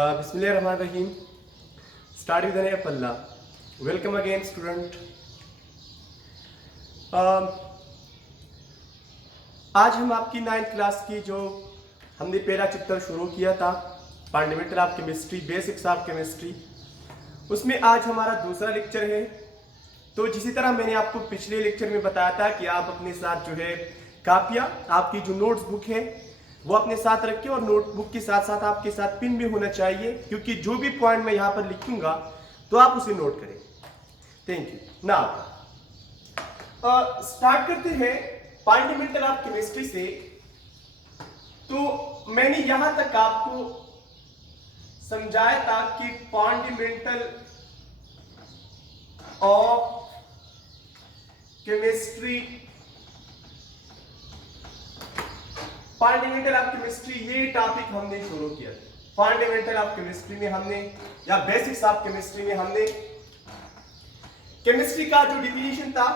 Bismillahirrahmanirrahim. Start with the name of Allah. Welcome again, student. आज हम आपकी 9th class की जो हमने पहला चैप्टर शुरू किया था fundamental of chemistry, basics of chemistry, उसमें आज हमारा दूसरा लेक्चर है। तो जिसी तरह मैंने आपको पिछले लेक्चर में बताया था कि आप अपने साथ जो है कापियाँ, आपकी जो नोट्स बुक है वो अपने साथ रखें और नोटबुक के साथ साथ आपके साथ पिन भी होना चाहिए, क्योंकि जो भी पॉइंट मैं यहाँ पर लिखूंगा तो आप उसे नोट करें। Thank you. नाउ स्टार्ट करते हैं फंडामेंटल ऑफ केमिस्ट्री से। तो मैंने यहां तक आपको समझाया था कि fundamental of chemistry, fundamental of chemistry ये टॉपिक हमने शुरू किया था। फंडामेंटल ऑफ केमिस्ट्री में हमने या बेसिक्स ऑफ केमिस्ट्री में हमने केमिस्ट्री का जो डिफिनीशन था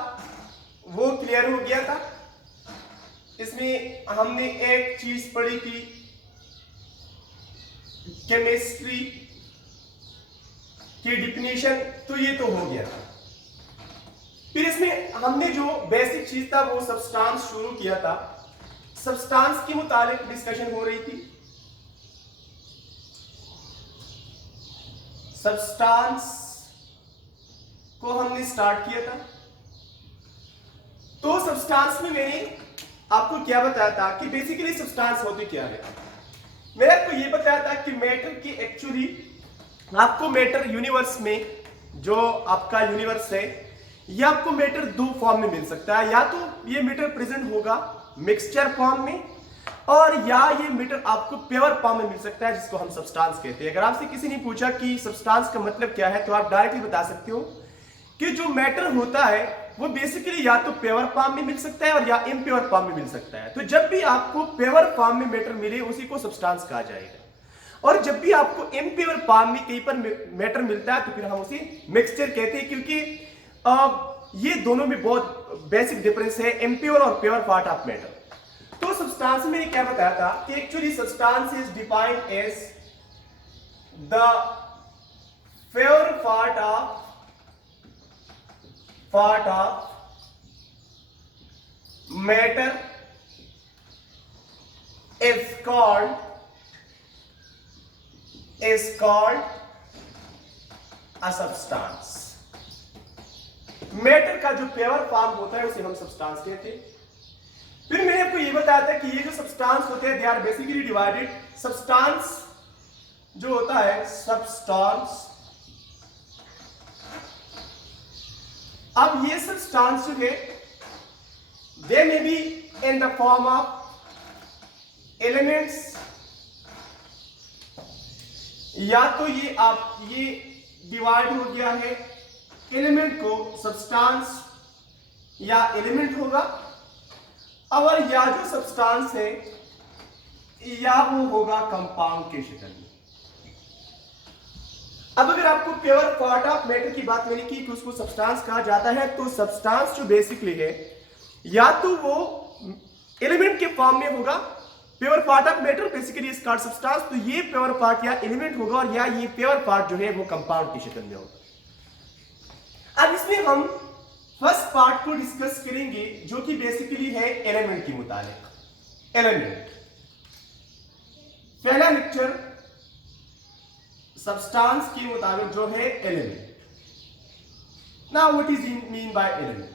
वो क्लियर हो गया था। इसमें हमने एक चीज पढ़ी थी, केमिस्ट्री की डिफिनीशन, तो ये तो हो गया था। फिर इसमें हमने जो बेसिक चीज था वो सब्सटेंस शुरू किया था। सब्सटेंस के मुताबिक डिस्कशन हो रही थी। सब्सटेंस को हमने स्टार्ट किया था। तो सब्सटेंस में मैंने आपको क्या बताया था कि बेसिकली सब्सटेंस होती क्या है। मैंने आपको ये बताया था कि मैटर की एक्चुअली आपको मैटर यूनिवर्स में, जो आपका यूनिवर्स है, ये आपको मैटर दो फॉर्म में मिल सकता है। या तो ये मैटर प्रेजेंट होगा मिक्सचर फॉर्म में, और या ये मैटर आपको प्योर फॉर्म में मिल सकता है, जिसको हम सब्सटेंस कहते हैं। अगर आपसे किसी ने पूछा कि सब्सटेंस का मतलब क्या है, तो आप डायरेक्टली बता सकते हो कि जो मैटर होता है वो बेसिकली या तो प्योर फॉर्म में मिल सकता है और या इम्प्योर फॉर्म में मिल सकता है। तो जब भी आपको प्योर फॉर्म में मैटर मिले उसी को सब्सटेंस कहा जाएगा, और जब भी आपको इम्प्योर फॉर्म में कहीं पर मैटर मिलता है तो फिर हम उसे मिक्सचर कहते हैं, क्योंकि ये दोनों में बहुत बेसिक डिफरेंस है, इम्प्योर और प्योर पार्ट ऑफ मैटर। तो सब्सटेंस में मैंने क्या बताया था कि actually substance is defined as the pure part of matter is called a substance। Matter का जो प्योर फॉर्म होता है उसे हम सब्सटेंस कहते हैं। फिर मैंने आपको ये बताया था कि ये जो सब्सटेंस होते हैं they are basically divided. Substance जो होता है सब्सटेंस, अब ये सब्सटेंस जो है they may be in the form of elements, या तो ये डिवाइड हो गया है एलिमेंट को सब्सटेंस या एलिमेंट होगा, और या जो सब्सटेंस है या वो होगा कंपाउंड के शक्ल में। अब अगर आपको प्योर पार्ट ऑफ मैटर की बात मैंने की कि उसको सब्सटेंस कहा जाता है, तो सब्सटेंस जो बेसिकली है या तो वो एलिमेंट के फॉर्म में होगा, pure part of matter basically is called substance, तो ये प्योर पार्ट या एलिमेंट होगा, और या ये प्योर पार्ट जो है वो कंपाउंड की शक्ल में होगा। अब इसमें हम फर्स्ट पार्ट को डिस्कस करेंगे जो कि बेसिकली है एलिमेंट के मुताबिक। एलिमेंट, पहला लेक्चर सब्सटेंस के मुताबिक जो है element. Now what is mean by element?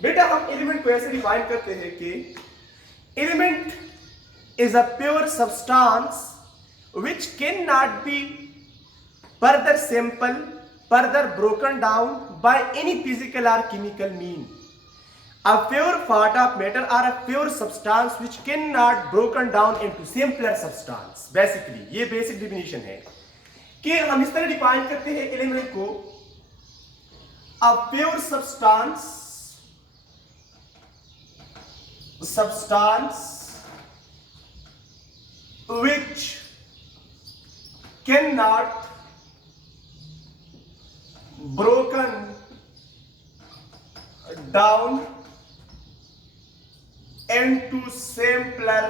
बेटा हम एलिमेंट को ऐसे डिफाइन करते हैं कि element is a pure substance which can not be further sample, further broken down by any physical और chemical mean. A pure part of matter or a pure substance which cannot broken down into simpler substance। Basically ये basic definition है कि हम इस तरह define करते हैं element को, a pure substance which cannot broken down into simpler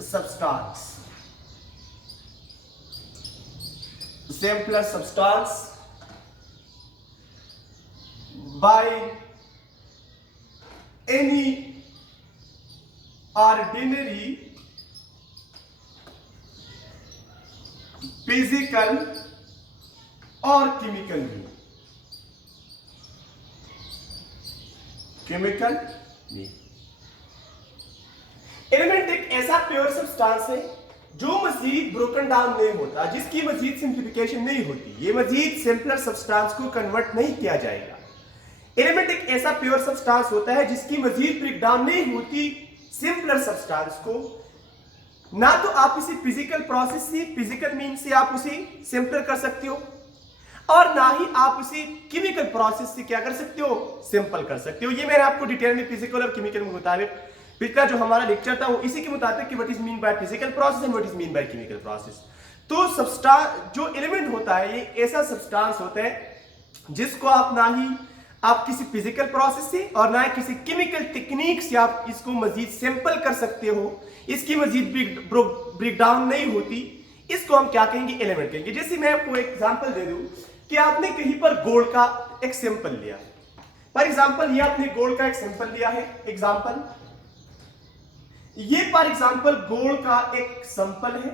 substance। simpler substance by any ordinary physical or chemical means. Chemical नहीं। एलिमेंट एक ऐसा प्योर सब्सटेंस है जो मजीद ब्रोकन डाउन नहीं होता, जिसकी मजीद सिंप्लीफिकेशन नहीं होती, ये मजीद सिंपलर सब्सटेंस को कन्वर्ट नहीं किया जाएगा। एलिमेंट एक ऐसा प्योर सब्सटेंस होता है जिसकी मजीद ब्रेक डाउन नहीं होती सिंपलर सब्सटेंस को। ना तो आप इसे फिजिकल प्रोसेस से, फिजिकल मीन से आप उसे सिंपलर कर सकते हो, और ना ही आप उसे केमिकल प्रोसेस से क्या कर सकते हो, सिंपल कर सकते हो। ये मैंने आपको डिटेल में फिजिकल और केमिकल के मुताबिक पिछला जो हमारा लेक्चर था वो इसी के मुताबिक कि what is mean by physical process and what is mean by chemical process. तो सब्सटेंस जो एलिमेंट होता है ये ऐसा सब्सटेंस होता है जिसको आप ना ही आप किसी फिजिकल प्रोसेस से और ना ही किसी केमिकल टेक्निक से आप इसको मजीद सिंपल कर सकते हो, इसकी मजीद ब्रेक डाउन नहीं होती, इसको हम क्या कहेंगे, एलिमेंट कहेंगे। जैसे मैं आपको एक एग्जांपल दे दूं कि आपने कहीं पर गोल्ड का एक सैंपल लिया, फॉर एग्जांपल ये आपने गोल्ड का एक सैंपल लिया है, एग्जांपल ये फॉर एग्जांपल गोल्ड का एक सैंपल है।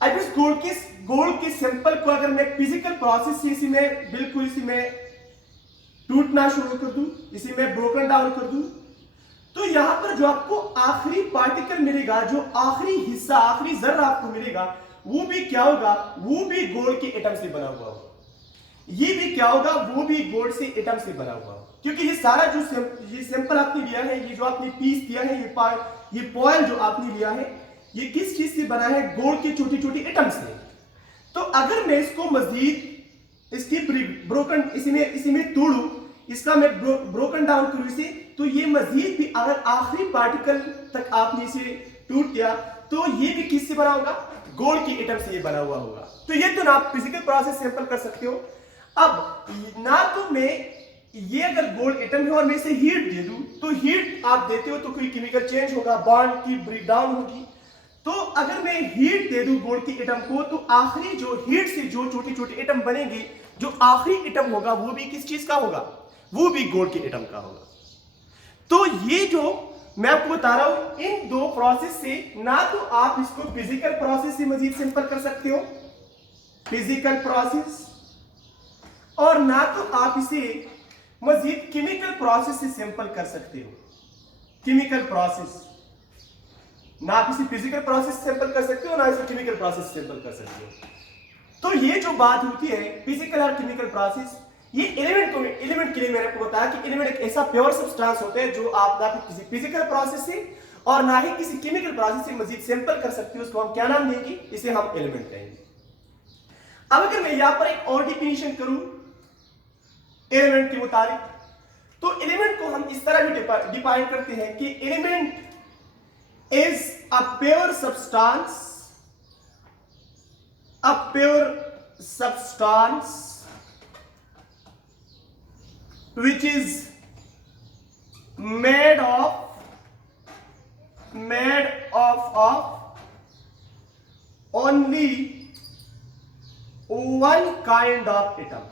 अब इस गोल्ड के सैंपल को अगर मैं फिजिकल प्रोसेस से इसी में बिल्कुल इसी में टूटना शुरू कर दूं, इसी में ब्रोकन डाउन कर दूं, तो यहां पर जो आपको आखिरी पार्टिकल मिलेगा, जो आखिरी हिस्सा, आखिरी जर्रा आपको मिलेगा, वो भी क्या होगा, वो भी गोल्ड के एटम से बना हुआ होगा। ये भी क्या होगा, वो भी गोल्ड से एटम से बना हुआ होगा, क्योंकि ये सारा जो ये सैंपल आपने लिया है, ये जो आपने पीस दिया है, ये पॉइल जो आपने लिया है, ये किस चीज से बना है, गोल्ड के छोटी छोटी एटम से। तो अगर मैं इसको मजीद इसकी ब्रोकन इसी में तोड़ू, इसका मैं ब्रोकन डाउन करूं इसे, तो ये मजीद भी अगर आखिरी पार्टिकल तक आपने इसे टूट दिया तो ये भी किससे बना होगा, गोल्ड की एटम से ये बना हुआ होगा। तो ये तो ना आप फिजिकल प्रोसेस सैंपल कर सकते हो। अब ना तो मैं ये अगर गोल्ड एटम है और मैं इसे हीट दे दूं, तो हीट आप देते हो तो कोई केमिकल चेंज होगा, बॉन्ड की ब्रेक डाउन होगी। तो अगर मैं हीट दे दूं गोल्ड की एटम को, तो आखिरी जो हीट से जो छोटी छोटी एटम बनेंगे, जो आखिरी एटम होगा वो भी किस चीज का होगा, वो भी गोल्ड के एटम का होगा। तो ये जो मैं आपको बता रहा हूं, इन दो प्रोसेस से ना तो आप इसको फिजिकल प्रोसेस से मजीद सिंपल कर सकते हो, फिजिकल प्रोसेस, और ना तो आप इसे मजीद केमिकल प्रोसेस से सिंपल कर सकते हो। केमिकल प्रोसेस, ना आप इसे फिजिकल प्रोसेस से सिंपल कर सकते हो, ना इसे केमिकल प्रोसेस से सिंपल कर सकते हो। तो ये जो बात होती है फिजिकल और केमिकल प्रोसेस, ये एलिमेंट के लिए मैंने आपको बताया कि एलिमेंट एक ऐसा प्योर सब्सटेंस होता है जो आप ना किसी फिजिकल प्रोसेस से और ना ही किसी केमिकल प्रोसेस से मजीद सिंपल कर सकते हो। उसको हम क्या नाम देंगे, इसे हम एलिमेंट कहेंगे। अब अगर मैं यहां पर एक और डिफिनेशन करूं एलिमेंट के मुताबिक, तो एलिमेंट को हम इस तरह भी डिफाइन करते हैं कि element is a pure substance, a pure substance which is made of only one kind of atom,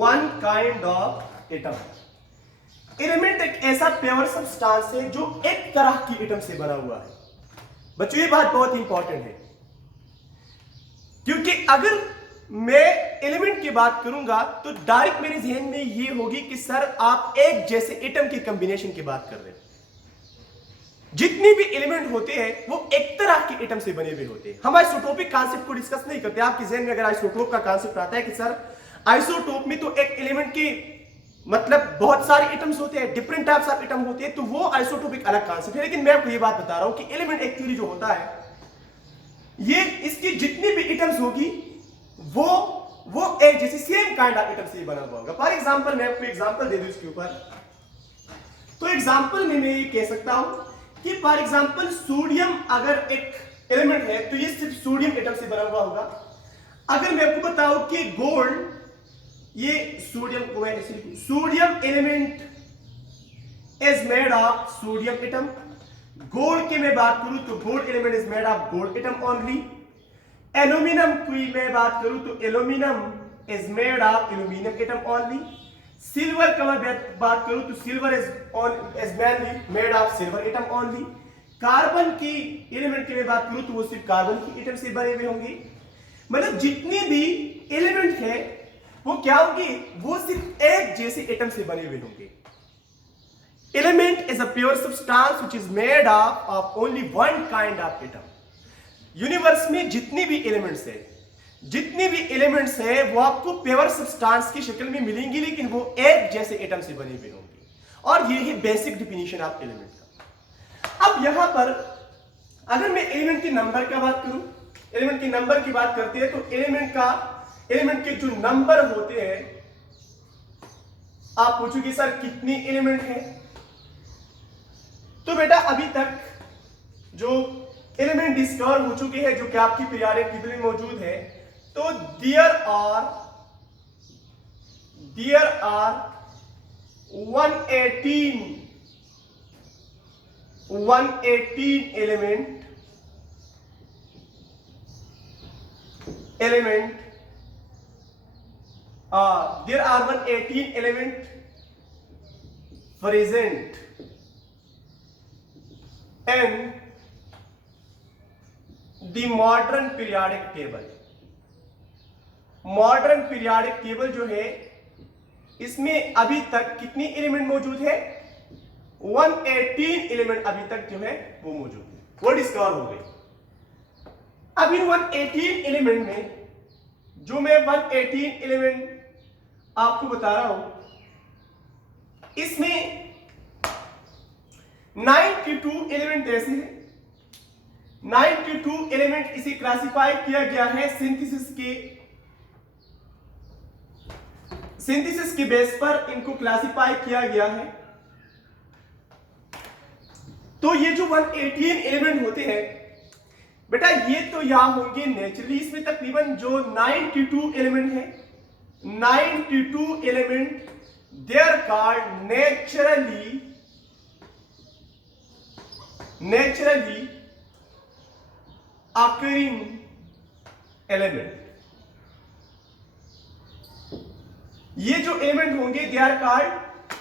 one kind of atom। Element एक ऐसा प्योर सब्सटेंस है जो एक तरह की एटम से बना हुआ है। बच्चों ये बात बहुत इंपॉर्टेंट है, क्योंकि अगर मैं एलिमेंट की बात करूंगा तो डायरेक्ट मेरे जहन में ये होगी कि सर आप एक जैसे एटम के कॉम्बिनेशन की बात कर रहे हैं। जितने भी एलिमेंट होते हैं वो एक तरह के एटम से बने हुए होते हैं। हम आइसोटोपिक कॉन्सेप्ट को डिस्कस नहीं करते। आपके जहन में अगर आइसोटोप का कॉन्सेप्ट आता है कि सर आइसोटोप में तो एक एलिमेंट के मतलब बहुत सारे एटम्स होते हैं, डिफरेंट टाइप्स ऑफ एटम होते हैं, तो वो आइसोटोपिक अलग कॉन्सेप्ट है। लेकिन मैं आपको ये बात बता रहा हूं कि एलिमेंट एक्चुअली जो होता है, ये इसकी जितनी भी एटम्स होगी वो एक जैसी सेम काइंड ऑफ एटम से बना हुआ होगा। फॉर एग्जांपल मैं आपको एग्जांपल दे दूं इसके ऊपर, तो एग्जांपल में मैं ये कह सकता हूं कि फॉर एग्जांपल सोडियम अगर एक एलिमेंट है तो ये सिर्फ सोडियम एटम से बना हुआ होगा। अगर मैं आपको बताऊं कि गोल्ड, ये सोडियम को मैं sodium element is made of sodium atom. Gold की मैं बात करूं तो gold element is made of gold atom only. Aluminium की मैं बात करूं तो aluminium is made of aluminium atom only. Silver का मैं बात करूं तो silver is mainly made of silver atom only. Carbon की एलिमेंट की मैं बात करूं तो वो सिर्फ कार्बन की एटम से बने हुए होंगे। मतलब जितने भी एलिमेंट है वो क्या होंगे, वो सिर्फ एक जैसे एटम से बने हुए होंगे। Element is a pure substance which is made of only one kind of atom. Universe में जितनी भी एलिमेंट्स है वो आपको प्योर सब्सटेंस की शक्ल में मिलेंगी, लेकिन वो एक जैसे एटम से बने हुए होंगे। और ये है बेसिक डिफिनीशन ऑफ एलिमेंट का। अब यहां पर अगर मैं एलिमेंट के नंबर की बात करूं, एलिमेंट के नंबर की बात करते हैं तो एलिमेंट के जो नंबर होते हैं, आप पूछोगे सर कितने एलिमेंट हैं, तो बेटा अभी तक जो एलिमेंट डिस्कवर हो चुके हैं जो कि आपकी पीरियोडिक टेबल में मौजूद है, तो there are 118 there are 118 element present in the modern periodic table। Modern periodic table जो है इसमें अभी तक कितनी एलिमेंट मौजूद है, 118 एलिमेंट अभी तक जो है वो मौजूद है, वो डिस्कवर हो गए। अब इन 118 एलिमेंट में जो मैं 118 एलिमेंट आपको बता रहा हूं, इसमें 92 एलिमेंट ऐसे हैं। 92 एलिमेंट इसे क्लासिफाई किया गया है सिंथेसिस के बेस पर इनको क्लासिफाई किया गया है। तो ये जो 118 एलिमेंट होते हैं बेटा, ये तो यहां होंगे नेचुरली। इसमें तकरीबन जो 92 एलिमेंट है, 92 element they are called naturally occurring element. ये जो एलिमेंट होंगे they are called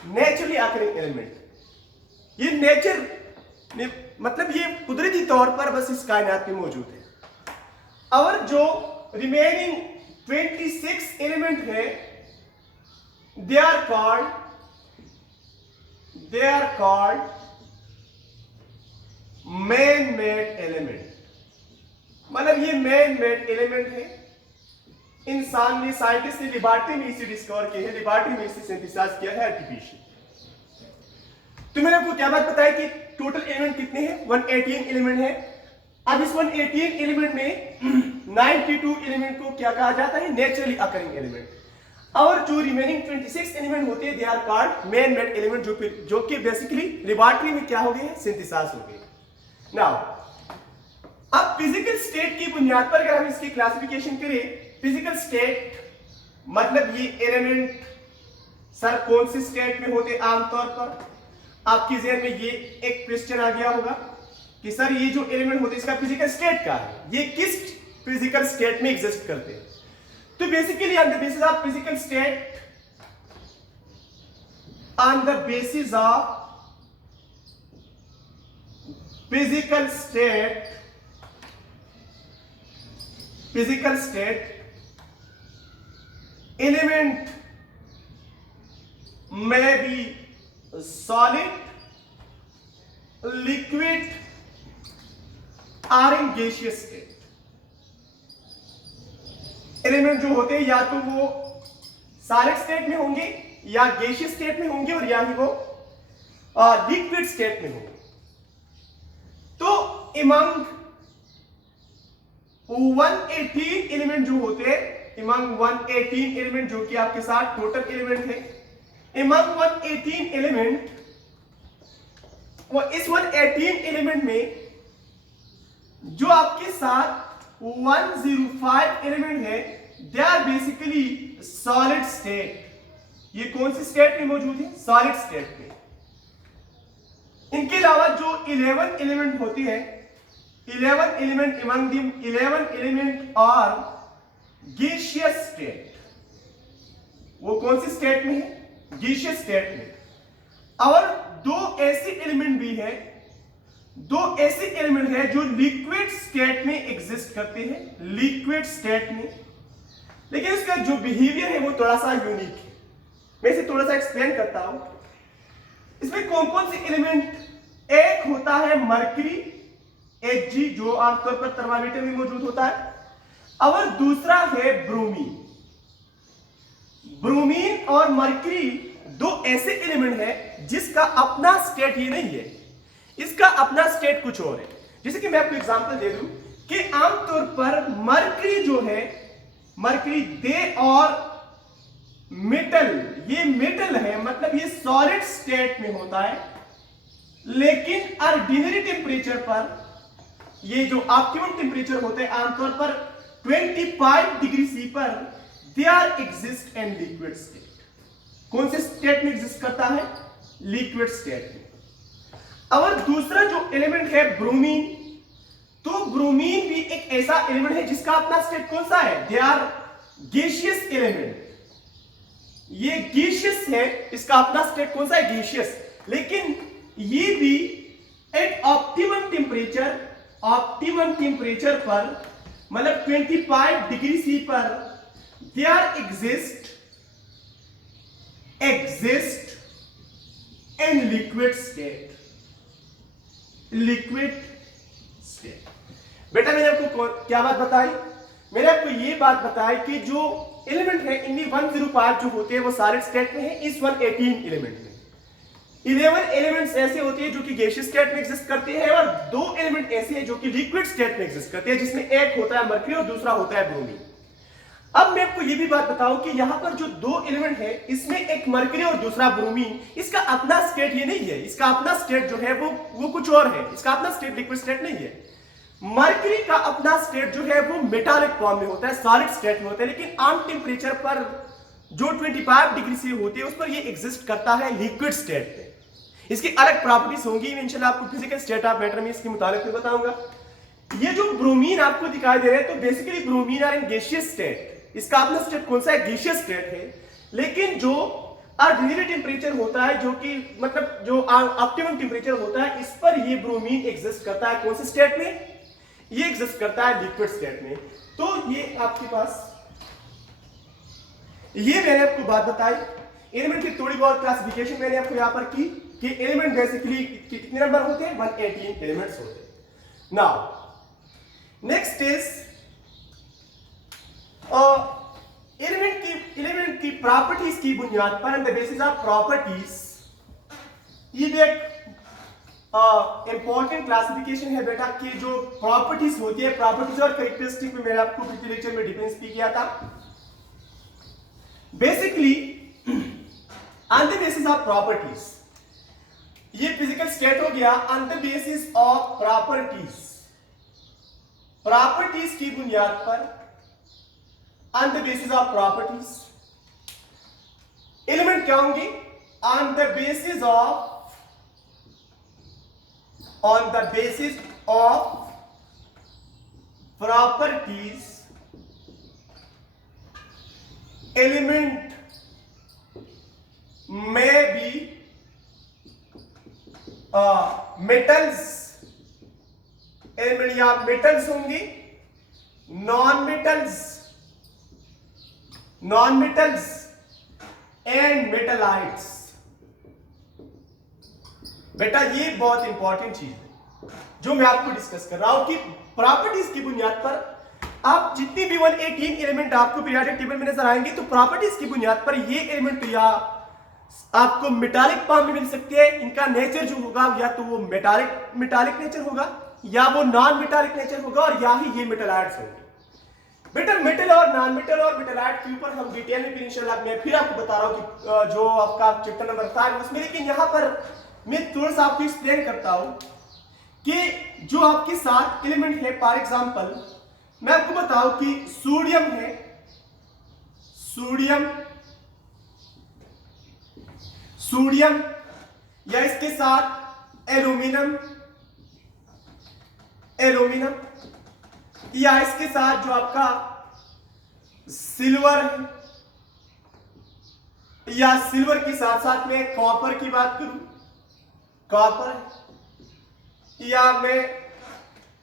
naturally occurring element. ये नेचर मतलब ये कुदरती तौर पर बस इस कायनात में मौजूद है। और जो रिमेनिंग 26 एलिमेंट है they are called man made element. मतलब ये मैन मेड एलिमेंट है, इंसान ने, साइंटिस्ट ने लेबोरेटरी में इसे डिस्कवर किया है, लेबोरेटरी में इसे सिंथेसाइज किया है आर्टिफिशियल। तो मैंने आपको क्या बात बताया कि टोटल एलिमेंट कितने हैं, 118 एलिमेंट है। अब इस 118 एलिमेंट में 92 एलिमेंट को क्या कहा जाता है, नेचुरली अकरिंग एलिमेंट। और जो रिमेनिंग 26 एलिमेंट होते हैं they are called man made element, जो कि बेसिकली लेबोरेटरी में क्या हो गए हैं, सिंथेसाइज हो गए। नाउ अब फिजिकल स्टेट की बुनियाद पर अगर हम इसकी क्लासिफिकेशन करें, फिजिकल स्टेट मतलब ये एलिमेंट सर कौन से स्टेट में होते, आमतौर पर आपके ज़हन में ये एक क्वेश्चन आ गया होगा कि सर ये जो एलिमेंट होते हैं इसका फिजिकल स्टेट क्या है, ये किस फिजिकल स्टेट में एग्जिस्ट करते हैं। तो basically on the basis of physical state, on the basis of physical state element may be solid, liquid or in gaseous state। Element जो होते हैं या तो वो सॉलिड स्टेट में होंगे या गैसियस स्टेट में होंगे और या ही वो लिक्विड स्टेट में होंगे। तो इमंग 118 एलिमेंट जो होते हैं, इमंग 118 एलिमेंट जो कि आपके साथ टोटल एलिमेंट है, इमंग 118 एलिमेंट, वो इस 118 एलिमेंट में जो आपके साथ 105 एलिमेंट है they are basically solid state. ये कौन सी स्टेट में मौजूद है, सॉलिड स्टेट में। इनके अलावा जो 11 एलिमेंट होती है 11 element among the 11 element are gaseous state। वो कौन सी स्टेट में है? गैसियस स्टेट में। और दो ऐसे एलिमेंट भी है, दो ऐसे एलिमेंट है जो लिक्विड स्टेट में एग्जिस्ट करते हैं, लिक्विड स्टेट में, लेकिन उसका जो बिहेवियर है वो थोड़ा सा यूनिक है। मैं इसे थोड़ा सा एक्सप्लेन करता हूं। इसमें कौन कौन से एलिमेंट? एक होता है मर्क्यूरी Hg, जो आमतौर पर थर्मामीटर में मौजूद होता है, और दूसरा है ब्रोमीन। ब्रोमीन और मर्क्यूरी दो ऐसे एलिमेंट है जिसका अपना स्टेट ही नहीं है, इसका अपना स्टेट कुछ और है। जैसे कि मैं आपको एग्जांपल दे दूं कि आमतौर पर मर्क्यूरी जो है, मर्क्यूरी दे और मेटल, ये मेटल है, मतलब ये सॉलिड स्टेट में होता है, लेकिन ऑर्डिनरी टेम्परेचर पर, ये जो ऑप्टिमम टेम्परेचर होते हैं आमतौर पर 25 डिग्री सी पर, they are exist in liquid state. कौन से स्टेट में एग्जिस्ट करता है? लिक्विड स्टेट में। और दूसरा जो एलिमेंट है ब्रोमीन, तो ब्रोमीन भी एक ऐसा एलिमेंट है जिसका अपना स्टेट कौन सा है? They are gaseous element. ये गैसियस है, इसका अपना स्टेट कौन सा है? गैसियस। लेकिन ये भी at optimum temperature, optimum temperature पर, मतलब 25 डिग्री सी पर, they are exist in liquid state, liquid state. बेटा मैंने आपको क्या बात बताई? मैंने आपको ये बात बताई कि जो एलिमेंट है इनमें 105 जो होते हैं वो सॉलिड स्टेट में है, इस 118 एलिमेंट में 11 एलिमेंट्स ऐसे होते हैं जो कि गैसियस स्टेट में एग्जिस्ट करते हैं, और दो एलिमेंट ऐसे हैं जो कि लिक्विड स्टेट में एग्जिस्ट करते हैं, जिसमें एक होता है मर्क्यूरी और दूसरा होता है ब्रोमीन। अब मैं आपको ये भी बात बताऊं कि यहां पर जो दो एलिमेंट है, इसमें एक मर्क्यूरी और दूसरा ब्रोमीन, इसका अपना स्टेट ये नहीं है, इसका अपना स्टेट जो है वो कुछ और है, इसका अपना स्टेट लिक्विड स्टेट नहीं है। मर्क्यूरी का अपना स्टेट जो है वो मेटालिक फॉर्म में होता है, सॉलिड स्टेट में होता है, लेकिन आम टेम्परेचर पर जो 25 डिग्री से होती है उस पर ये एग्जिस्ट करता है लिक्विड स्टेट में। इसकी अलग प्रॉपर्टीज होंगी, इंशाल्लाह आपको फिजिकल स्टेट ऑफ मैटर में इसके मुताबिक में बताऊंगा। ये जो ब्रोमीन आपको दिखाई दे रहे हैं, तो basically bromine are in gaseous state, इसका अपना स्टेट कौन सा है? गैसियस स्टेट है। लेकिन जो ऑर्डिनरी टेम्परेचर होता है, जो कि मतलब जो ऑप्टिमम टेम्परेचर होता है, इस पर ये ब्रोमीन एग्जिस्ट करता है कौन से स्टेट में? ये एग्जिस्ट करता है लिक्विड स्टेट में। तो ये आपके पास, ये मैंने आपको बात बताई। एलिमेंट की थोड़ी बहुत क्लासिफिकेशन मैंने आपको यहां पर की कि एलिमेंट बेसिकली कितने नंबर होते हैं? 118 एलिमेंट्स होते हैं। नाउ नेक्स्ट इज एलिमेंट की प्रॉपर्टीज की बुनियाद पर, on the basis of properties, ये भी एक इंपॉर्टेंट क्लासिफिकेशन है बेटा कि जो प्रॉपर्टीज होती है, प्रॉपर्टीज और कैरेक्टरिस्टिक में मैंने आपको पिछले लेक्चर में डिफरेंस भी किया था। Basically on the basis of properties, ये फिजिकल स्टेट हो गया। On the basis of properties, properties की बुनियाद पर, on the basis of properties, element क्या होंगे? On the basis of, on the basis of properties, element may be metals, element या metals होंगे, नॉन मेटल्स एंड मेटलाइट्स। बेटा ये बहुत इंपॉर्टेंट चीज है जो मैं आपको डिस्कस कर रहा हूं कि प्रॉपर्टीज की बुनियाद पर आप जितनी भी 118 एलिमेंट आपको पीरियोडिक टेबल में नजर आएंगे, तो प्रॉपर्टीज की बुनियाद पर ये एलिमेंट या आपको मेटालिक फॉर्म में मिल सकते हैं। इनका नेचर जो होगा या तो वो मेटालिक नेचर होगा, या वो नॉन मेटालिक नेचर होगा, और या ही ये मेटलाइट्स होंगे। बेटा मेटल और नॉन मेटल और मेटलाइट के ऊपर हम डिटेल में भी इंशाल्लाह मैं फिर आपको बता रहा हूं कि जो आपका चैप्टर नंबर 5 उसमें, लेकिन यहां पर मैं थोड़ा सा आपको एक्सप्लेन करता हूं कि जो आपके साथ एलिमेंट है, फॉर एग्जांपल मैं आपको बताऊं कि सोडियम है, सोडियम या इसके साथ एल्यूमिनियम, एल्यूमिनियम, या इसके साथ जो आपका सिल्वर है, या सिल्वर के साथ साथ में कॉपर की बात करूं, कॉपर, या मैं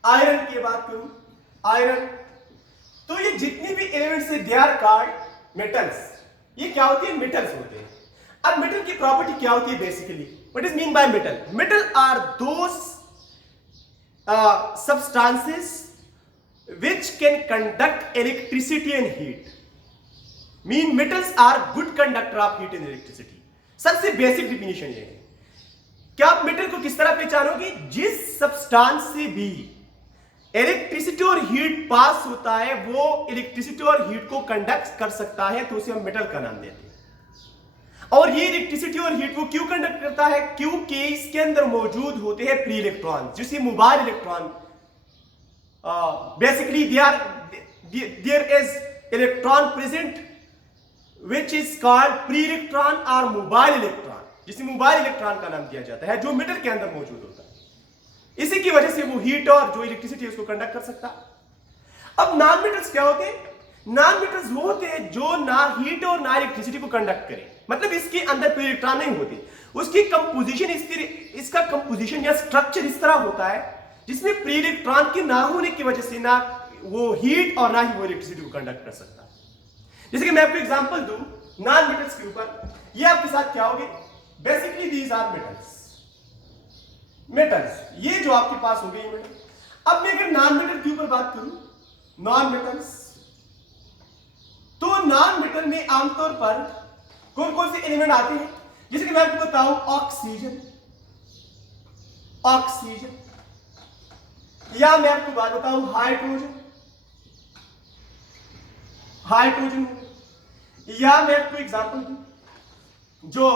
आयरन की बात करूं, आयरन। तो ये जितनी भी एलिमेंट्स है दे आर कॉल्ड मेटल्स। ये क्या होती है? मेटल्स होते हैं। अब मेटल की प्रॉपर्टी क्या होती है basically? What is mean by metal? Metal are those substances which can conduct electricity and heat. Mean metals are good conductor of heat and electricity. सबसे बेसिक डिफिनेशन ये है। क्या आप मेटल को किस तरह पहचानोगे? जिस सब्सटेंस से भी इलेक्ट्रिसिटी और हीट पास होता है वो इलेक्ट्रिसिटी और हीट को कंडक्ट कर सकता है, तो उसे हम मेटल का नाम देते हैं। और ये इलेक्ट्रिसिटी और हीट को क्यों कंडक्ट करता है? क्योंकि इसके अंदर मौजूद होते हैं फ्री इलेक्ट्रॉन, जिसे mobile electron. Basically there is electron present which is called free electron और मोबाइल इलेक्ट्रॉन, जिसे मोबाइल इलेक्ट्रॉन का नाम दिया जाता है, जो मेटल के अंदर मौजूद होता है। इसी की वजह से वो हीट और जो इलेक्ट्रिसिटी है उसको कंडक्ट कर सकता है। अब नॉन मेटल्स क्या होते हैं? नॉन मेटल्स वो होते हैं जो ना हीट और ना इलेक्ट्रिसिटी को कंडक्ट करें, मतलब इसके अंदर फ्री इलेक्ट्रॉन नहीं होते। उसकी कंपोजिशन, इसका कंपोजिशन या स्ट्रक्चर इस तरह होता है जिसमें फ्री इलेक्ट्रॉन के ना होने की वजह से ना वो हीट और ना ही वो इलेक्ट्रिसिटी को कंडक्ट कर सकता है। जैसे कि मैं आपको एग्जांपल दूं नॉन मेटल्स के ऊपर, ये आपके साथ क्या होगे? Basically these are metals, metals ये जो आपके पास हो गई मेटल। अब मैं अगर नॉन मेटल के ऊपर बात करूं, नॉन मेटल्स, तो नॉन मेटल में आमतौर पर कौन कौन से एलिमेंट आते हैं? जैसे कि मैं आपको बताऊं ऑक्सीजन, ऑक्सीजन, या मैं आपको बात बताऊं हाइड्रोजन, हाइड्रोजन, या मैं आपको एग्जांपल दूं जो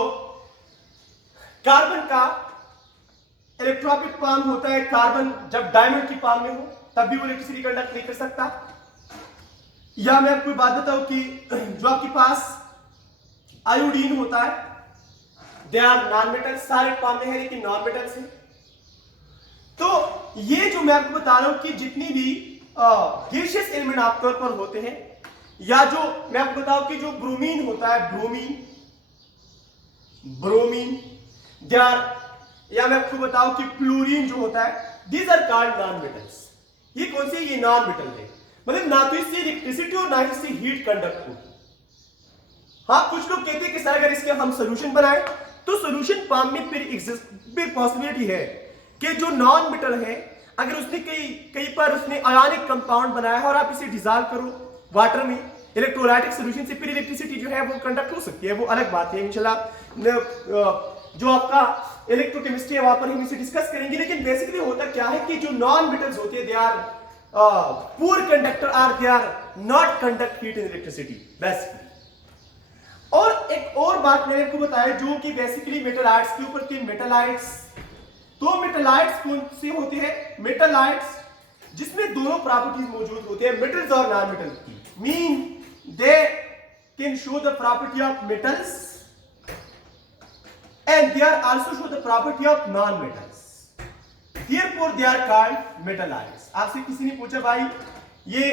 कार्बन का इलेक्ट्रॉनिक फॉर्म होता है, कार्बन जब डायमंड की फॉर्म में हो तब भी वो इलेक्ट्रिसिटी कंडक्ट नहीं कर सकता। या मैं आपको बात बताऊं कि जो आपके पास आयोडीन होता है, दे आर नॉन मेटल, सारे फॉर्म में है लेकिन नॉन मेटल से। तो ये जो मैं आपको बता रहा हूं कि जितनी भी गैसियस एलिमेंट आमतौर पर होते हैं, या जो मैं आपको बताऊं कि जो ब्रोमीन होता है, ब्रोमीन, ब्रोमीन, दे आर, या मैं आपको बताऊं कि फ्लोरीन जो होता है, these are called non metals. ये कौन से? ये नॉन मेटल है, मतलब ना तो इससे इलेक्ट्रिसिटी और ना ही इससे हीट कंडक्ट होगी। हाँ, कुछ लोग कहते हैं कि सर अगर इसके हम सोल्यूशन बनाए तो सोल्यूशन फॉर्म में फिर पॉसिबिलिटी है कि जो नॉन मेटल है अगर उसने कई पर उसने आयोनिक कंपाउंड बनाया है और आप इसे डिसॉल्व करो वाटर में इलेक्ट्रोलाइटिक सोल्यूशन से, फिर इलेक्ट्रिसिटी जो है वो कंडक्ट हो सकती है, वो अलग बात है। इंशाल्लाह जो आपका इलेक्ट्रोकेमिस्ट्री है वहां पर हम इसे डिस्कस करेंगे। लेकिन बेसिकली होता क्या है कि जो नॉन मेटल्स होते हैं दे आर पुअर कंडक्टर और they are not conduct heat and electricity basically. और एक और बात मैंने आपको बताया जो कि बेसिकली मेटलाइट्स के ऊपर के मेटलाइट्स। तो मेटलाइट्स कौन से होते हैं? मेटलाइट्स जिसमें दोनों प्रॉपर्टीज मौजूद होते हैं, मेटल्स और नॉन मेटल की। Mean they can show the property of metals and they are also show the property of non-metals, therefore they are called metallites। आपसे किसी ने पूछा भाई ये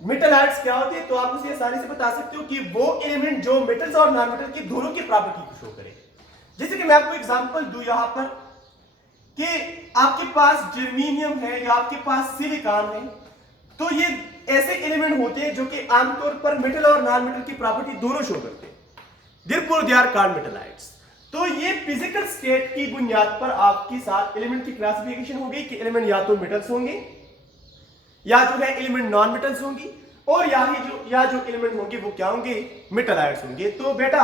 मेटलाइट्स क्या होते हैं, तो आप उसे आसानी से बता सकते हो कि वो एलिमेंट जो मेटल्स और नॉन मेटल की दोनों की प्रॉपर्टी को शो करे। जैसे कि मैं आपको एग्जांपल दूं यहां पर कि आपके पास जर्मेनियम है या आपके पास सिलिकॉन है, तो ये ऐसे एलिमेंट होते हैं जो कि आमतौर पर मेटल और नॉन मेटल की प्रॉपर्टी दोनों शो करते हैं, therefore they are called metallites। तो ये फिजिकल स्टेट की बुनियाद पर आपके साथ एलिमेंट की क्लासिफिकेशन होगी कि एलिमेंट या तो मेटल्स होंगे या जो है एलिमेंट नॉन मेटल्स होंगी, और या जो एलिमेंट होंगे वो क्या होंगे? मेटलाइट्स होंगे। तो बेटा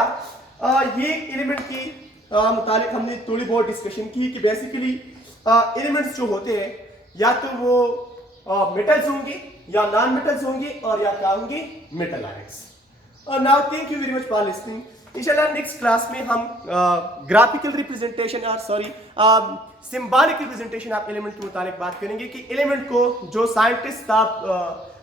ये एलिमेंट की मुतालिक हमने थोड़ी बहुत डिस्कशन की कि बेसिकली एलिमेंट्स जो होते हैं या तो वो मेटल्स होंगे या नॉन मेटल्स होंगे और या क्या होंगे? मेटलाइट्स। Now thank you very much for listening. इंशाल्लाह नेक्स्ट क्लास में हम ग्राफिकल रिप्रेजेंटेशन और सिंबॉलिक रिप्रेजेंटेशन ऑफ एलिमेंट के मुताबिक बात करेंगे कि एलिमेंट को जो साइंटिस्ट था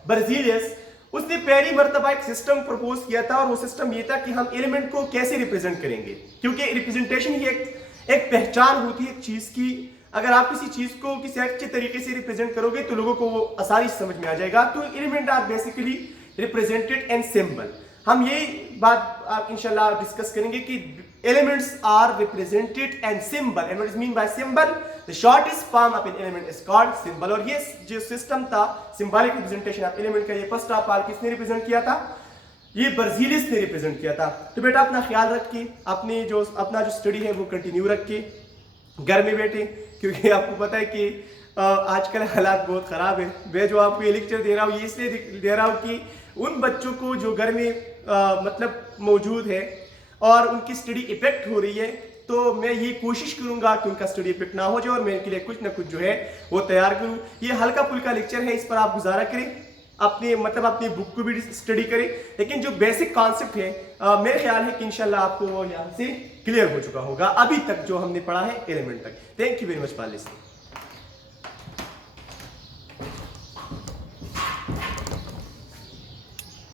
बर्जीलियस, उसने पहली मर्तबा एक सिस्टम प्रपोज किया था और वो सिस्टम ये था कि हम एलिमेंट को कैसे रिप्रेजेंट करेंगे, क्योंकि रिप्रेजेंटेशन ही एक पहचान होती है एक चीज की। अगर आप किसी चीज को किसी अच्छे तरीके से रिप्रेजेंट करोगे तो लोगों को वो आसानी से समझ में आ जाएगा। तो element are basically represented and symbol. हम ये बात आप इंशाल्लाह डिस्कस करेंगे कि elements are represented and symbol, and what is mean by symbol? The shortest form of an element is called symbol। और ये जो सिस्टम था symbolic representation ऑफ एलिमेंट का, ये फर्स्ट ऑफ ऑल किसने रिप्रेजेंट किया था? ये बर्जीलिस ने रिप्रेजेंट किया था। तो बेटा अपना ख्याल रख के अपना जो स्टडी है वो कंटिन्यू रख के घर में बैठे, क्योंकि आपको पता है कि आजकल हालात बहुत ख़राब है। मैं जो आपको ये लेक्चर दे रहा हूँ ये इसलिए दे रहा हूँ कि उन बच्चों को जो घर में मतलब मौजूद है और उनकी स्टडी इफेक्ट हो रही है, तो मैं ये कोशिश करूंगा कि उनका स्टडी इफेक्ट ना हो जाए और मैं इनके लिए कुछ ना कुछ जो है वो तैयार करूं। ये हल्का फुल्का लेक्चर है, इस पर आप गुजारा करें, अपनी बुक को भी स्टडी करें, लेकिन जो बेसिक कॉन्सेप्ट है मेरे ख्याल है कि इंशाल्लाह आपको वो यहाँ से क्लियर हो चुका होगा अभी तक जो हमने पढ़ा है एलिमेंट तक। Thank you very much for listening.